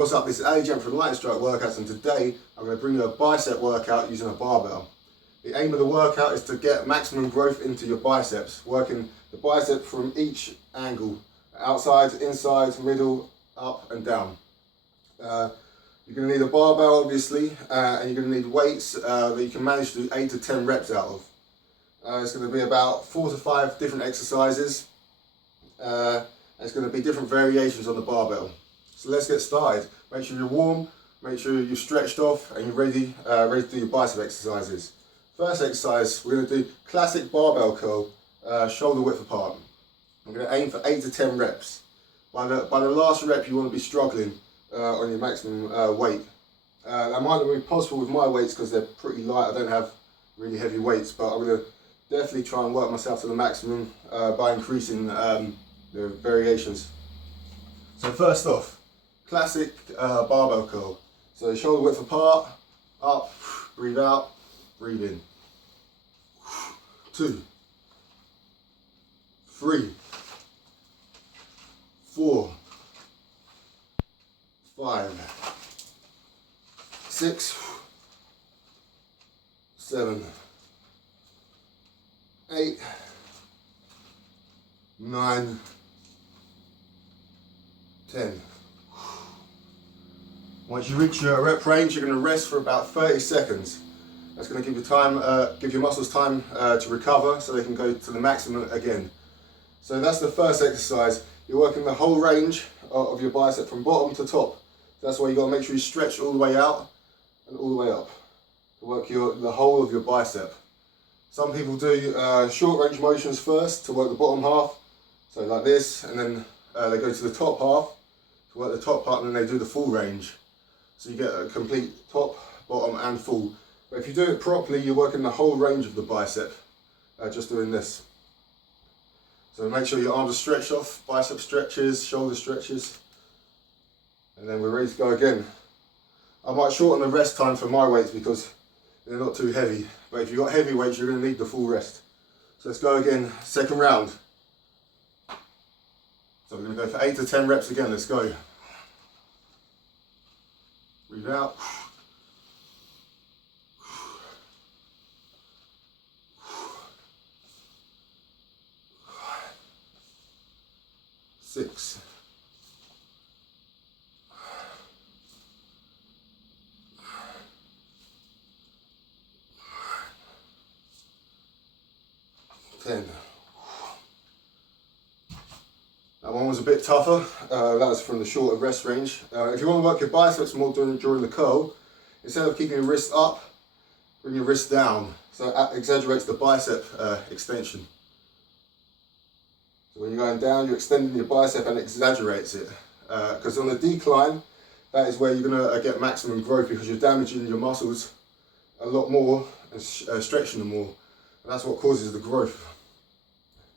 What's up, this is Ali Jem from Light Stroke Workouts, and today I'm going to bring you a bicep workout using a barbell. The aim of the workout is to get maximum growth into your biceps, working the bicep from each angle, outside, inside, middle, up and down. You're going to need a barbell obviously, and you're going to need weights that you can manage to do 8 to 10 reps out of. It's going to be about 4 to 5 different exercises, and it's going to be different variations on the barbell. So let's get started. Make sure you're warm, make sure you're stretched off and you're ready to do your bicep exercises. First exercise, we're going to do classic barbell curl, shoulder width apart. I'm going to aim for 8 to 10 reps. By the last rep, you want to be struggling on your maximum weight. That might not be possible with my weights because they're pretty light. I don't have really heavy weights, but I'm going to definitely try and work myself to the maximum by increasing the variations. So first off, classic barbell curl. So shoulder width apart, up, breathe out, breathe in. 2, 3, 4, 5, 6, 7, 8, 9, 10. Once you reach your rep range, you're going to rest for about 30 seconds. That's going to give you time, give your muscles time to recover so they can go to the maximum again. So that's the first exercise. You're working the whole range of your bicep from bottom to top. That's why you got to make sure you stretch all the way out and all the way up to work the whole of your bicep. Some people do short range motions first to work the bottom half, so like this, and then they go to the top half to work the top part, and then they do the full range. So you get a complete top, bottom and full. But if you do it properly, you're working the whole range of the bicep, just doing this. So make sure your arms are stretched off, bicep stretches, shoulder stretches, and then we're ready to go again. I might shorten the rest time for my weights because they're not too heavy, but if you've got heavy weights, you're going to need the full rest. So let's go again, second round. So we're going to go for 8 to 10 reps again, let's go. Breathe out. 6, 10. That one was a bit tougher. That was from the shorter rest range. If you want to work your biceps more during the curl, instead of keeping your wrist up, bring your wrist down. So that exaggerates the bicep extension. So when you're going down, you're extending your bicep and it exaggerates it. Because on the decline, that is where you're going to get maximum growth because you're damaging your muscles a lot more and stretching them more. And that's what causes the growth.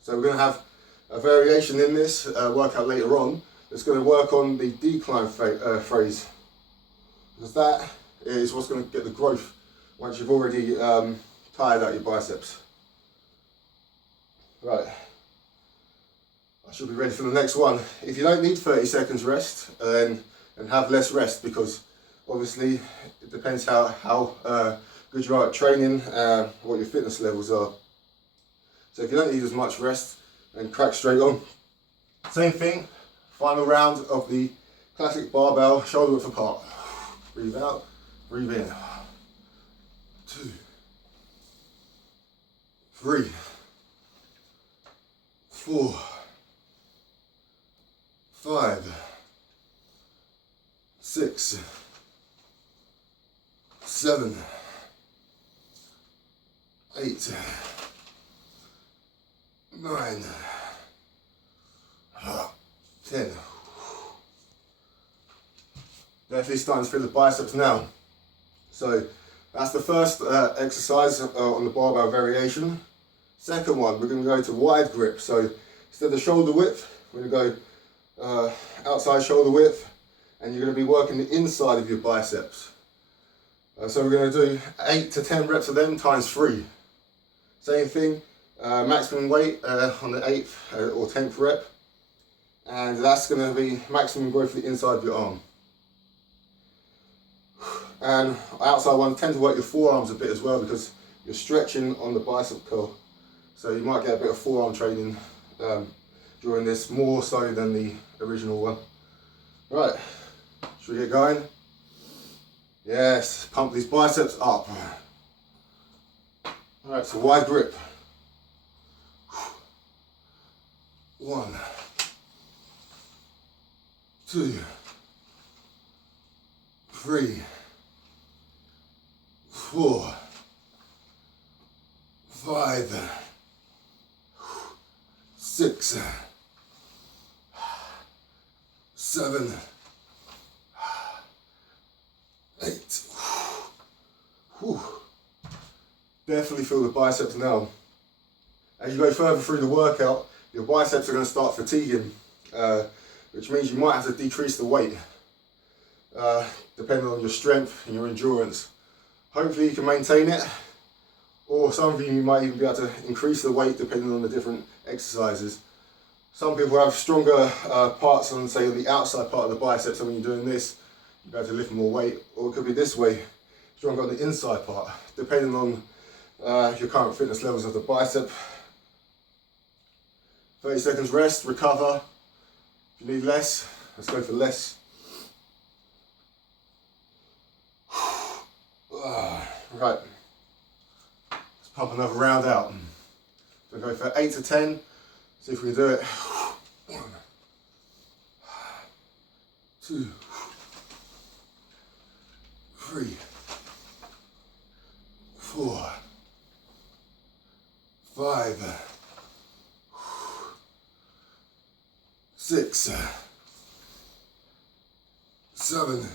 So we're going to have a variation in this workout later on that's going to work on the decline phase, because that is what's going to get the growth once you've already tired out your biceps. Right, I should be ready for the next one. If you don't need 30 seconds rest, then have less rest, because obviously it depends how good you are at training, what your fitness levels are. So if you don't need as much rest, then crack straight on. Same thing, final round of the classic barbell, shoulder width apart. Breathe out, breathe in. 2, 3, 4, 5, 6, 7, 8, 9, 10. Definitely starting to feel the biceps now. So that's the first exercise on the barbell variation. Second one, we're going to go to wide grip. So instead of shoulder width, we're going to go outside shoulder width, and you're going to be working the inside of your biceps. So we're going to do 8 to 10 reps of them times 3. Same thing, maximum weight on the 8th or 10th rep, and that's going to be maximum growth for the inside of your arm. and outside ones tend to work your forearms a bit as well because you're stretching on the bicep curl. So you might get a bit of forearm training during this, more so than the original one. Right, should we get going? Yes, pump these biceps up. Alright, so wide grip. 1, 2, 3, 4, 5, 6, 7, 8. Whew. Definitely feel the biceps now. As you go further through the workout, your biceps are going to start fatiguing, which means you might have to decrease the weight, depending on your strength and your endurance. Hopefully you can maintain it, or some of you might even be able to increase the weight depending on the different exercises. Some people have stronger parts on, say, on the outside part of the biceps, so when you're doing this, you'll be able to lift more weight, or it could be this way, stronger on the inside part, depending on your current fitness levels of the bicep. 30 seconds rest, recover. If you need less, let's go for less. Right, let's pump another round out. So go for 8 to 10, see if we can do it. 1, 2, 3, 4, 5, 6, 7,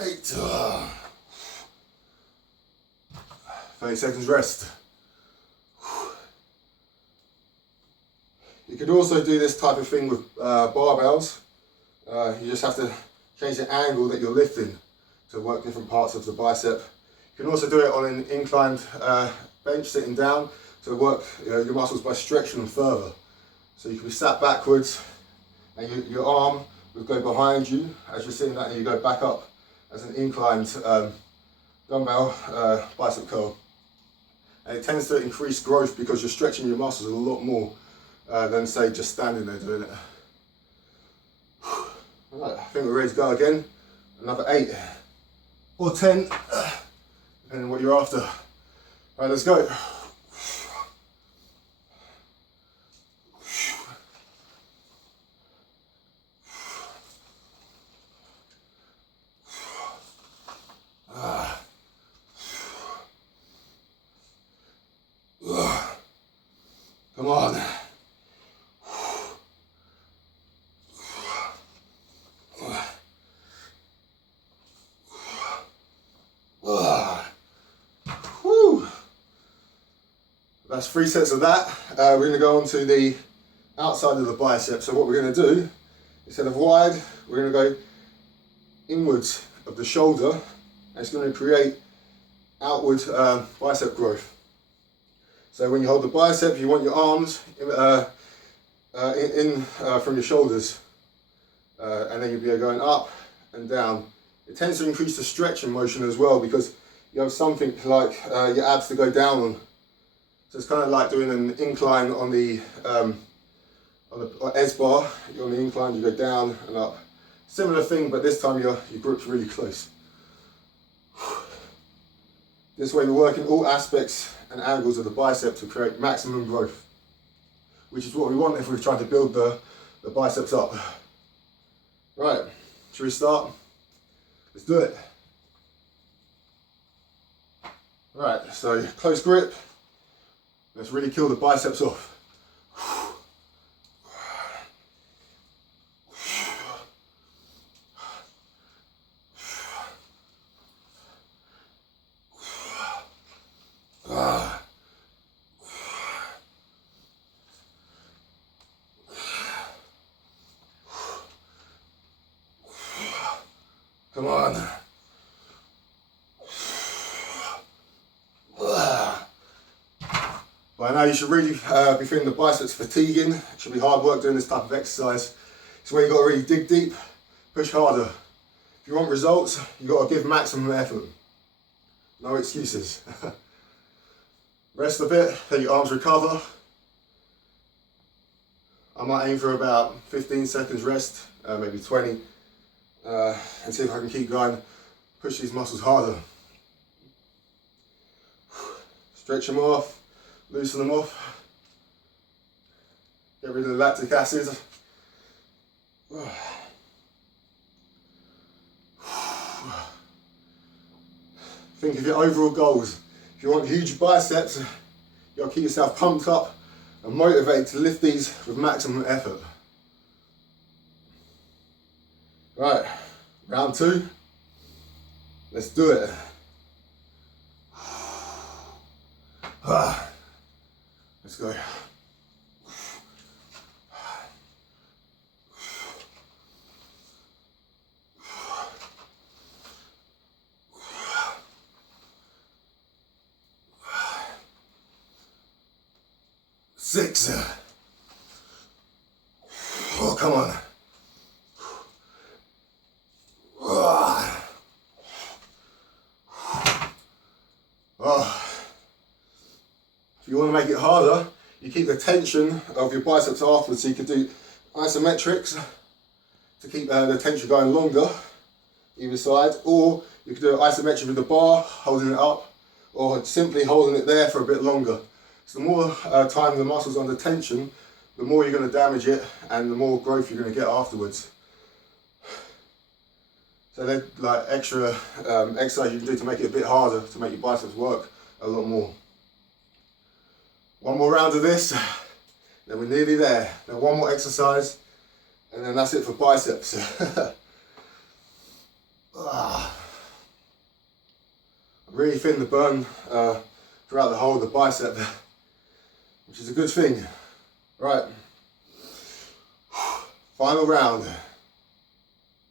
8. 30 seconds rest. You could also do this type of thing with barbells. You just have to change the angle that you're lifting to work different parts of the bicep. You can also do it on an inclined bench, sitting down, to work your muscles by stretching them further. So you can be sat backwards and your arm will go behind you as you're sitting there, and you go back up as an inclined dumbbell bicep curl. And it tends to increase growth because you're stretching your muscles a lot more than, say, just standing there doing it. Right, I think we're ready to go again. Another 8 or 10, depending on what you're after. Right, let's go. Come on. Whew. That's 3 sets of that. We're going to go on to the outside of the bicep. So what we're going to do, instead of wide, we're going to go inwards of the shoulder, and it's going to create outward bicep growth. So when you hold the bicep, you want your arms in from your shoulders, and then you'll be going up and down. It tends to increase the stretching motion as well because you have something like your abs to go down on. So it's kind of like doing an incline on the S bar. You're on the incline, you go down and up. Similar thing, but this time your grip's really close. This way we're working all aspects and angles of the bicep to create maximum growth, which is what we want if we're trying to build the biceps up. Right, should we start? Let's do it. Right, so close grip. Let's really kill the biceps off. Come on. By now you should really be feeling the biceps fatiguing. It should be hard work doing this type of exercise. It's where you've got to really dig deep, push harder. If you want results, you've got to give maximum effort. No excuses. Rest a bit, let your arms recover. I might aim for about 15 seconds rest, maybe 20, and see if I can keep going, push these muscles harder. Stretch them off, loosen them off, get rid of the lactic acid. Think of your overall goals. If you want huge biceps, you got to keep yourself pumped up and motivated to lift these with maximum effort. Right, round 2. Let's do it. Let's go. Six. Oh, come on. If you want to make it harder, you keep the tension of your biceps afterwards, so you could do isometrics to keep the tension going longer, either side, or you could do isometric with the bar, holding it up, or simply holding it there for a bit longer. So the more time the muscle's under tension, the more you're going to damage it and the more growth you're going to get afterwards. So they're like extra exercise you can do to make it a bit harder, to make your biceps work a lot more. One more round of this, then we're nearly there. Then one more exercise, and then that's it for biceps. I'm really feeling the burn throughout the whole of the bicep, which is a good thing. Right, final round.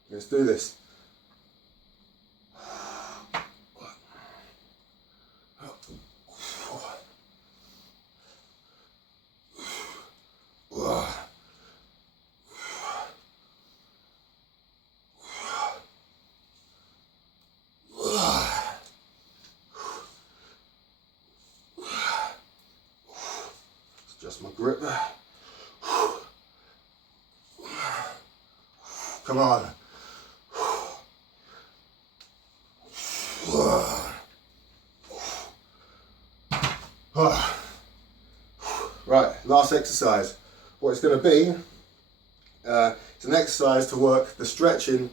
Let's do this. Adjust my grip. Come on. Right, last exercise. What it's going to be, it's an exercise to work the stretching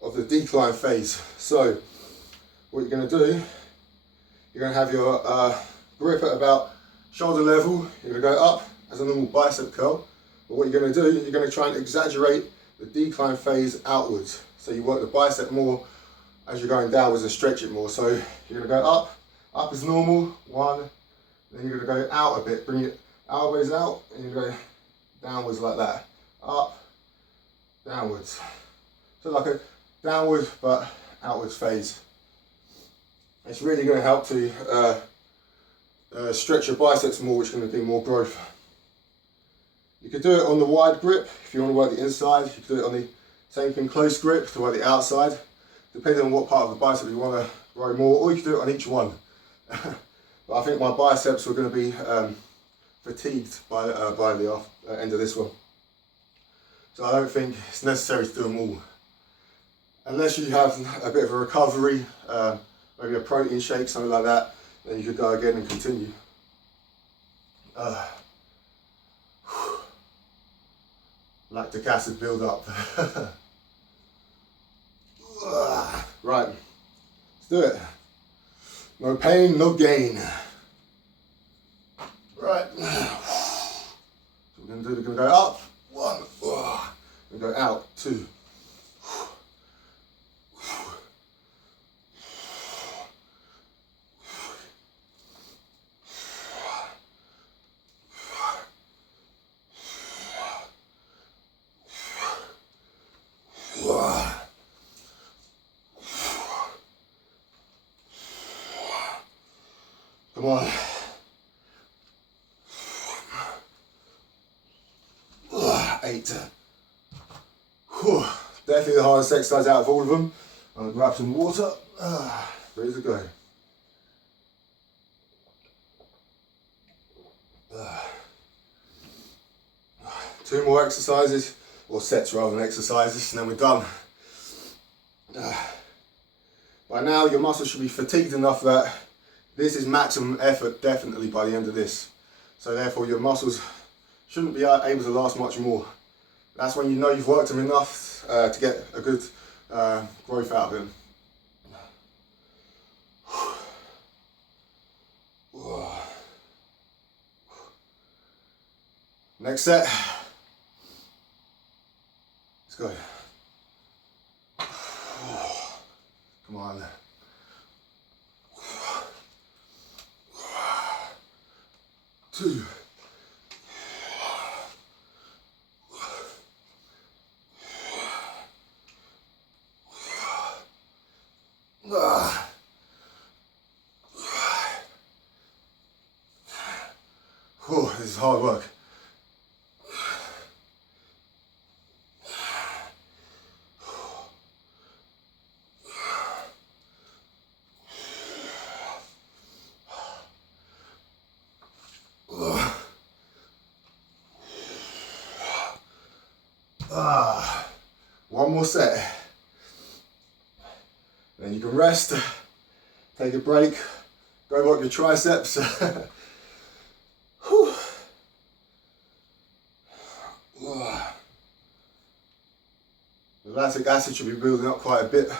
of the decline phase. So, what you're going to do, you're going to have your grip at about shoulder level. You're going to go up as a normal bicep curl. But what you're going to do, you're going to try and exaggerate the decline phase outwards. So you work the bicep more as you're going downwards and stretch it more. So you're going to go up as normal, 1, then you're going to go out a bit, bring your elbows out, and you go downwards like that. Up, downwards. So like a downward but outwards phase. It's really going to help to stretch your biceps more, which is going to do more growth. You could do it on the wide grip if you want to work the inside. You could do it on the same thing, close grip, to work the outside, depending on what part of the bicep you want to grow more, or you could do it on each one. But I think my biceps were going to be fatigued by the end of this one. So I don't think it's necessary to do them all. Unless you have a bit of a recovery, maybe a protein shake, something like that, then you could go again and continue. Lactic acid build up. Right, let's do it. No pain, no gain. Right. So we're going to do, we're going to go up, 1, and go out, 2. Come on. 8. Definitely the hardest exercise out of all of them. I'm going to grab some water. Ready to go. Two more exercises, or sets rather than exercises, and then we're done. By now your muscles should be fatigued enough that this is maximum effort definitely by the end of this. So therefore your muscles shouldn't be able to last much more. That's when you know you've worked them enough to get a good growth out of them. Next set. Let's go. Come on. Two. Oh, this is hard work. One more set. Then you can rest, take a break, go work your triceps. The lactic acid should be building up quite a bit,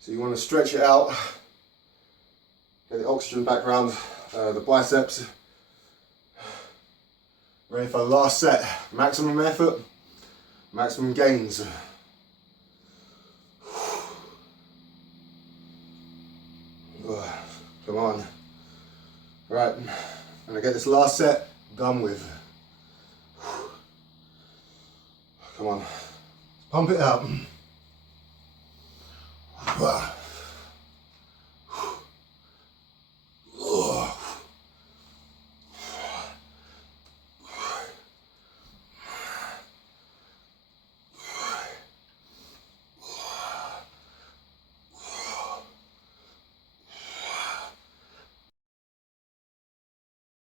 so you want to stretch it out, get the oxygen back around the biceps. Ready for the last set. Maximum effort, maximum gains. Come on. Right, I'm gonna get this last set done with. Come on, pump it up.